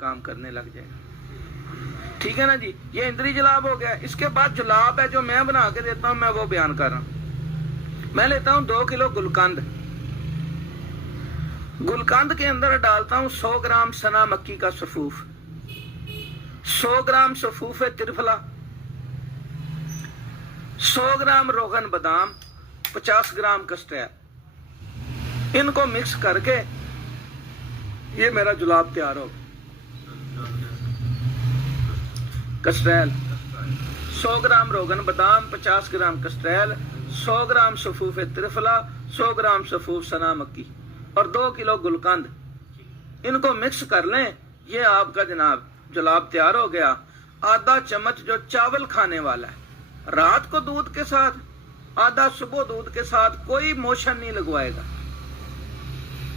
काम करने लग जाएगा। ठीक है ना जी, ये इंद्री जुलाब हो गया। इसके बाद जुलाब है जो मैं बना के देता हूँ, मैं वो बयान कर रहा हूँ। मैं लेता हूँ 2 किलो गुलकंद। गुलकंद के अंदर डालता हूँ 100 ग्राम सना मक्की का सफूफ, 100 ग्राम सफूफ त्रिफला, 100 ग्राम रोगन बादाम, 50 ग्राम कस्टर्ड। इनको मिक्स करके ये मेरा जुलाब तैयार हो। कस्टर्ड 100 ग्राम रोगन बादाम, 50 ग्राम कस्टर्ड, 100 ग्राम सफूफ त्रिफला, 100 ग्राम सफूफ सना मक्की और 2 किलो गुलकंद, इनको मिक्स कर लें। ये आपका जनाब जुलाब तैयार हो गया। आधा चम्मच जो चावल खाने वाला है, रात को दूध के साथ, आधा सुबह दूध के साथ, कोई मोशन नहीं लगवाएगा।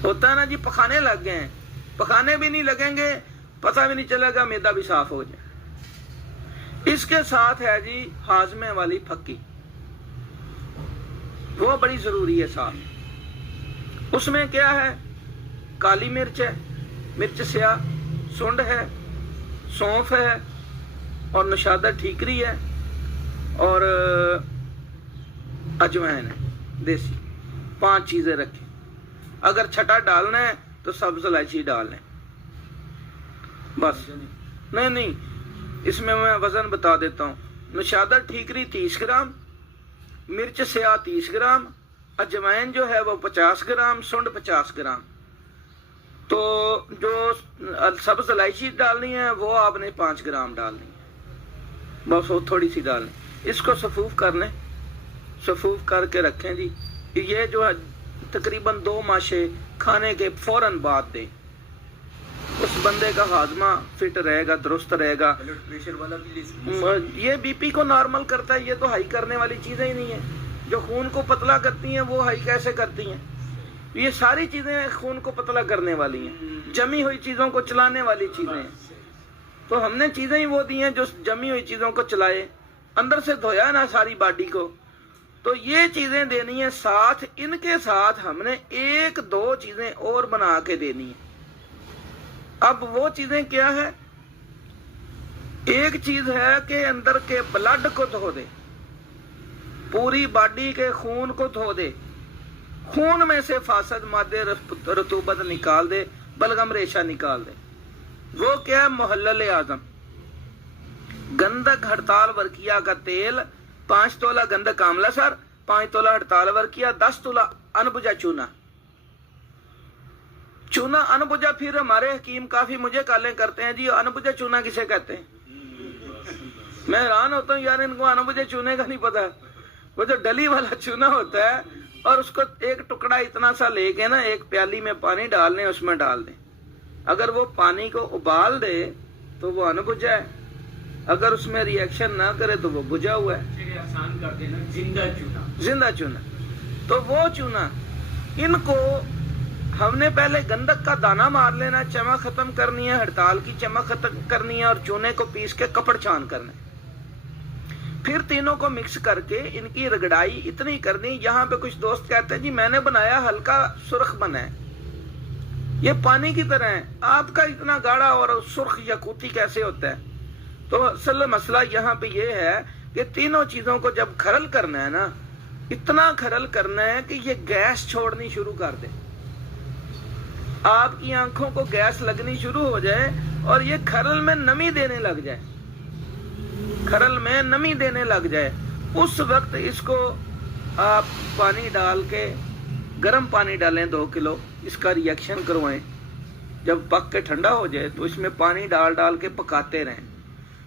होता है ना जी, पखाने लग गए हैं, पखाने भी नहीं लगेंगे, पता भी नहीं चलेगा, मैदा भी साफ हो जाए। इसके साथ है जी हाजमे वाली फक्की, वो बड़ी जरूरी है साथ। उसमें क्या है, काली मिर्च है, मिर्च स्या, सुंड है, सौंफ है और नशादर ठीकरी है और अजवाइन है देसी। 5 चीजें रखें। अगर छटा डालना है तो सब्ज इलायची डाल लें बस। नहीं, इसमें मैं वजन बता देता हूँ। नशादर ठीकरी 30 ग्राम, मिर्च स्या 30 ग्राम, अजवाइन जो है वो 50 ग्राम, सुंड 50 ग्राम। तो जो सब्ज इलायची डालनी है वो आपने 5 ग्राम डालनी है, बस वो थोड़ी सी डालनी। इसको सफूफ कर लें, सफूफ करके रखें जी। ये जो है तकरीबन 2 माशे खाने के फौरन बाद दें। उस बंदे का हाजमा फिट रहेगा, दुरुस्त रहेगा। ब्लड प्रेशर वाला भी ये बीपी को नॉर्मल करता है। ये तो हाई करने वाली चीजें ही नहीं है। जो खून को पतला करती हैं वो हाई कैसे करती हैं? ये सारी चीजें खून को पतला करने वाली हैं, जमी हुई चीजों को चलाने वाली चीजें हैं। तो हमने चीजें ही वो दी हैं जो जमी हुई चीजों को चलाए, अंदर से धोया ना सारी बॉडी को। तो ये चीजें देनी है साथ। इनके साथ हमने 1-2 चीजें और बना के देनी है। अब वो चीजें क्या है? एक चीज है कि अंदर के ब्लड को धो दे, पूरी बॉडी के खून को धो दे, खून में से फासद मादे रतूबत निकाल दे, बलगम रेशा निकाल दे। वो क्या है? मुहल्लल आजम, गंधक हड़ताल वर्किया का तेल, 5 तोला गंधक आमला सर, 5 तोला हड़ताल वर्किया, 10 तोला अनबुझा चूना। चूना अनबुझा, फिर हमारे हकीम काफी मुझे कालें करते हैं जी, अनबुझा चूना किसे कहते हैं? मैं हैरान होता हूँ यार, इनको अनबुझे चूने का नहीं पता। वो जो डली वाला चूना होता है और उसको एक टुकड़ा इतना सा लेके ना एक प्याली में पानी डाल लें, उसमें डाल दें। अगर वो पानी को उबाल दे तो वो अनबुझा है, अगर उसमें रिएक्शन ना करे तो वो बुझा हुआ है। आसान कर देना, जिंदा चूना। जिंदा चूना। तो वो चूना, इनको हमने पहले गंधक का दाना मार लेना, चमक खत्म करनी है, हड़ताल की चमक खत्म करनी है और चूने को पीस के कपड़ छान करना है। फिर तीनों को मिक्स करके इनकी रगड़ाई इतनी करनी। यहाँ पे कुछ दोस्त कहते हैं जी मैंने बनाया हल्का सुर्ख बना है, ये पानी की तरह है, आपका इतना गाढ़ा और सुर्ख यकूती कैसे होता है? तो असल मसला यहाँ पे ये है कि तीनों चीजों को जब खरल करना है ना, इतना खरल करना है कि ये गैस छोड़नी शुरू कर दे, आपकी आंखों को गैस लगनी शुरू हो जाए और ये खरल में नमी देने लग जाए, खरल में नमी देने लग जाए। उस वक्त इसको आप पानी डाल के, गर्म पानी डालें 2 किलो, इसका रिएक्शन करवाएं। जब पक के ठंडा हो जाए तो इसमें पानी डाल डाल के पकाते रहें।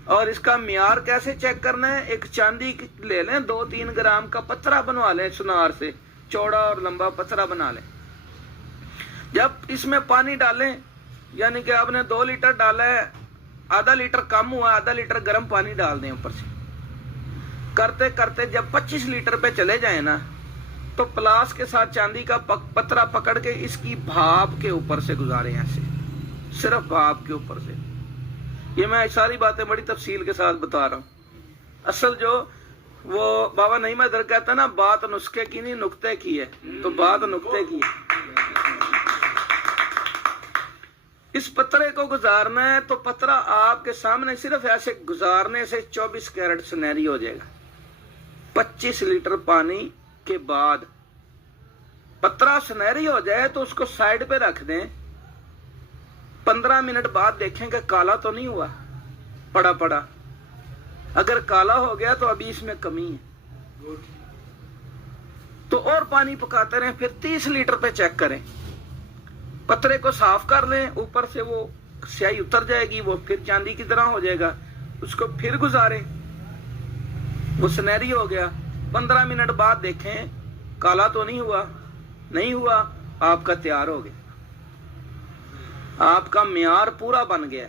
और इसका मियार कैसे चेक करना है? एक चांदी ले लें, 2-3 ग्राम का पतरा बनवा लें, सुनार से चौड़ा और लंबा पतरा बना लें। जब इसमें पानी डालें, यानी कि आपने 2 लीटर डाला है, आधा लीटर कम हुआ, आधा लीटर गर्म पानी डाल दें ऊपर से। करते करते जब 25 लीटर पे चले जाए ना, तो प्लास के साथ चांदी का पतरा पकड़ के इसकी भाप के ऊपर से गुजारे, ऐसे सिर्फ भाप के ऊपर से। ये मैं सारी बातें बड़ी तफसील के साथ बता रहा हूँ। असल जो वो बाबा नहीं मैं दर कहता ना, बात नुस्खे की नहीं नुक्ते की है, तो बात नुक्ते की है। इस पतरे को गुजारना है तो पतरा आपके सामने सिर्फ ऐसे गुजारने से 24 कैरेट सुनहरी हो जाएगा। 25 लीटर पानी के बाद पतरा सुनहरी हो जाए तो उसको साइड पे रख दें। 15 मिनट बाद देखें कि काला तो नहीं हुआ पड़ा पड़ा। अगर काला हो गया तो अभी इसमें कमी है, तो और पानी पकाते रहें। फिर 30 लीटर पे चेक करें, पतरे को साफ कर लें, ऊपर से वो स्याही उतर जाएगी, वो फिर चांदी की तरह हो जाएगा। उसको फिर गुजारें, वो सुनहरी हो गया। 15 मिनट बाद देखें काला तो नहीं हुआ, नहीं हुआ, आपका तैयार हो गया, आपका म्यार पूरा बन गया।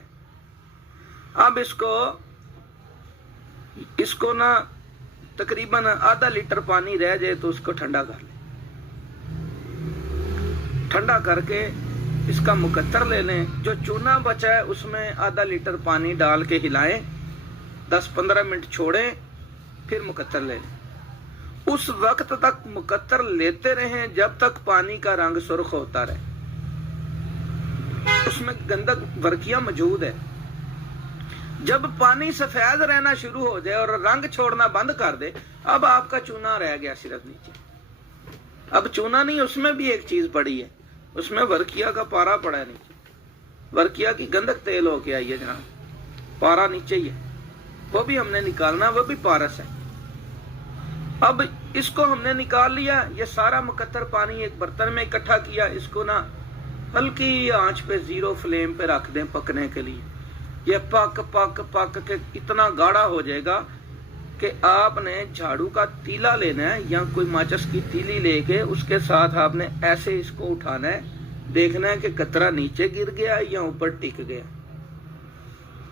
अब इसको ना तकरीबन आधा लीटर पानी रह जाए तो उसको ठंडा कर लें। ठंडा करके इसका मुकद्दर ले लें। जो चूना बचा है उसमें आधा लीटर पानी डाल के हिलाएं, 10-15 मिनट छोड़ें, फिर मुकद्दर ले लें। उस वक्त तक मुकद्दर लेते रहें जब तक पानी का रंग सुर्ख होता रहे। उसमें गंधक वर्किया मौजूद है। जब पानी सफेद रहना शुरू हो जाए और रंग छोड़ना बंद कर दे, अब आपका चूना रह गया सिर्फ नीचे। अब चूना नहीं, उसमें भी एक चीज पड़ी है, उसमें वर्किया का पारा पड़ा है नीचे। वर्किया की गंधक तेल होके आई है जनाब, पारा नीचे ही है, वो भी हमने निकालना, वो भी पारस है। अब इसको हमने निकाल लिया। ये सारा मुकद्दर पानी एक बर्तन में इकट्ठा किया। इसको ना हल्की आंच पे 0 फ्लेम पे रख दें पकने के लिए। ये पक पक पक के इतना गाढ़ा हो जाएगा कि आपने झाड़ू का तीला लेना है या कोई माचिस की तीली लेके उसके साथ आपने ऐसे इसको उठाना है, देखना है कि कतरा नीचे गिर गया या ऊपर टिक गया।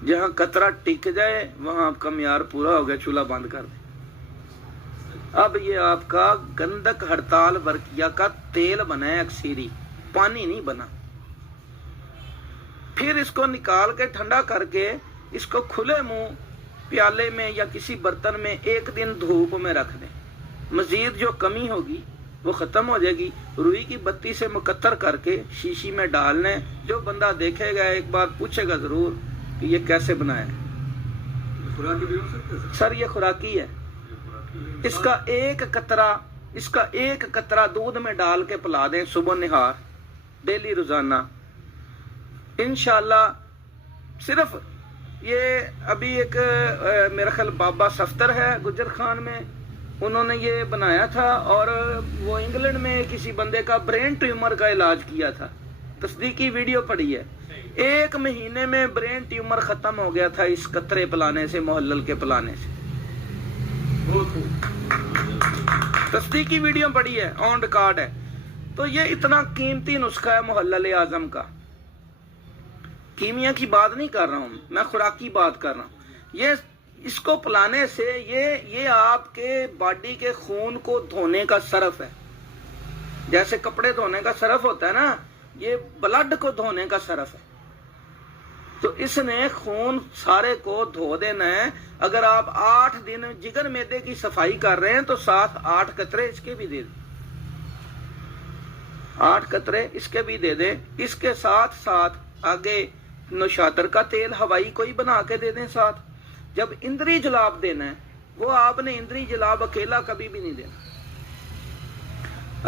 जहां कतरा टिक जाए वहां आपका म्यार पूरा हो गया, चूल्हा बंद कर दें। अब ये आपका गंधक हड़ताल वर्किया का तेल बना है, अक्सीरी, पानी नहीं बना। फिर इसको निकाल के ठंडा करके इसको खुले मुंह प्याले में या किसी बर्तन में 1 दिन धूप में रख दें। मजीद जो कमी होगी वो खत्म हो जाएगी। रुई की बत्ती से मुकद्दर करके शीशी में डाल लें। जो बंदा देखेगा एक बार पूछेगा जरूर कि ये कैसे बनाया। खुराकी भी हो सकते हैं सर, ये खुराकी है। इसका एक कतरा दूध में डाल के पिला दें सुबह निहार, डेली रोजाना, इंशाल्लाह। सिर्फ ये अभी एक मेरा ख्याल बाबा सफ्तर है गुजर खान में, उन्होंने ये बनाया था और वो इंग्लैंड में किसी बंदे का ब्रेन ट्यूमर का इलाज किया था। तस्दीकी वीडियो पड़ी है। 1 महीने में ब्रेन ट्यूमर खत्म हो गया था इस कतरे पिलाने से, मोहल्लल के पिलाने से। तस्दीकी वीडियो पड़ी है, ऑन रिकॉर्ड है। तो ये इतना कीमती नुस्खा है मोहल्लल आजम का। कीमिया की बात नहीं कर रहा हूं मैं, खुराकी बात कर रहा हूं। ये इसको पिलाने से ये आपके बॉडी के खून को धोने का सरफ है। जैसे कपड़े धोने का सरफ होता है ना, ये ब्लड को धोने का सरफ है। तो इसने खून सारे को धो देना है। अगर आप 8 दिन जिगर मैदे की सफाई कर रहे हैं तो साथ 8 कतरे इसके भी दे दें। 8 कतरे इसके भी दे दें। इसके साथ साथ आगे नौशातर का तेल हवाई कोई बना के दे दें साथ। जब इंद्री जुलाब देना है, वो आपने इंद्री जुलाब अकेला कभी भी नहीं देना।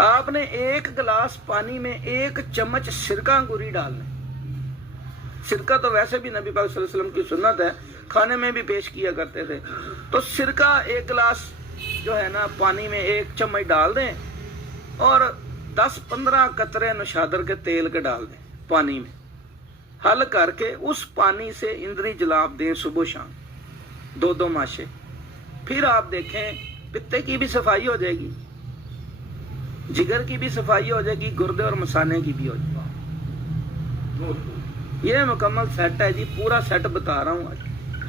आपने 1 गिलास पानी में 1 चम्मच सिरका अंगूरी डालना है। सिरका तो वैसे भी नबी पाक सल्लल्लाहु अलैहि वसल्लम की सुन्नत है, खाने में भी पेश किया करते थे। तो सिरका 1 गिलास जो है ना पानी में 1 चम्मच डाल दें और 10-15 कतरे नौशादर के तेल के डाल दें पानी में। हल करके उस पानी से इंद्री जुलाब दें सुबह शाम, 2-2 माशे। फिर आप देखें पित्ते की भी सफाई हो जाएगी, जिगर की भी सफाई हो जाएगी, गुर्दे और मसाने की भी हो जाएगी। ये मुकम्मल सेट है जी, पूरा सेट बता रहा हूँ आज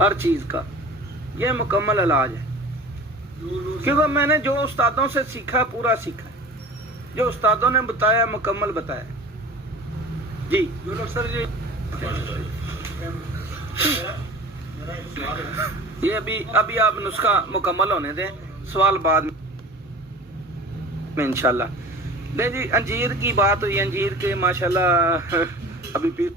हर चीज का। ये मुकम्मल इलाज है, क्योंकि मैंने जो उस्तादों से सीखा पूरा सीखा, जो उस्तादों ने बताया मुकम्मल बताया जी। ये अभी आप नुस्खा मुकम्मल होने दें, सवाल बाद में इंशाल्लाह। जी अंजीर की बात हुई, अंजीर के माशाल्लाह अभी भी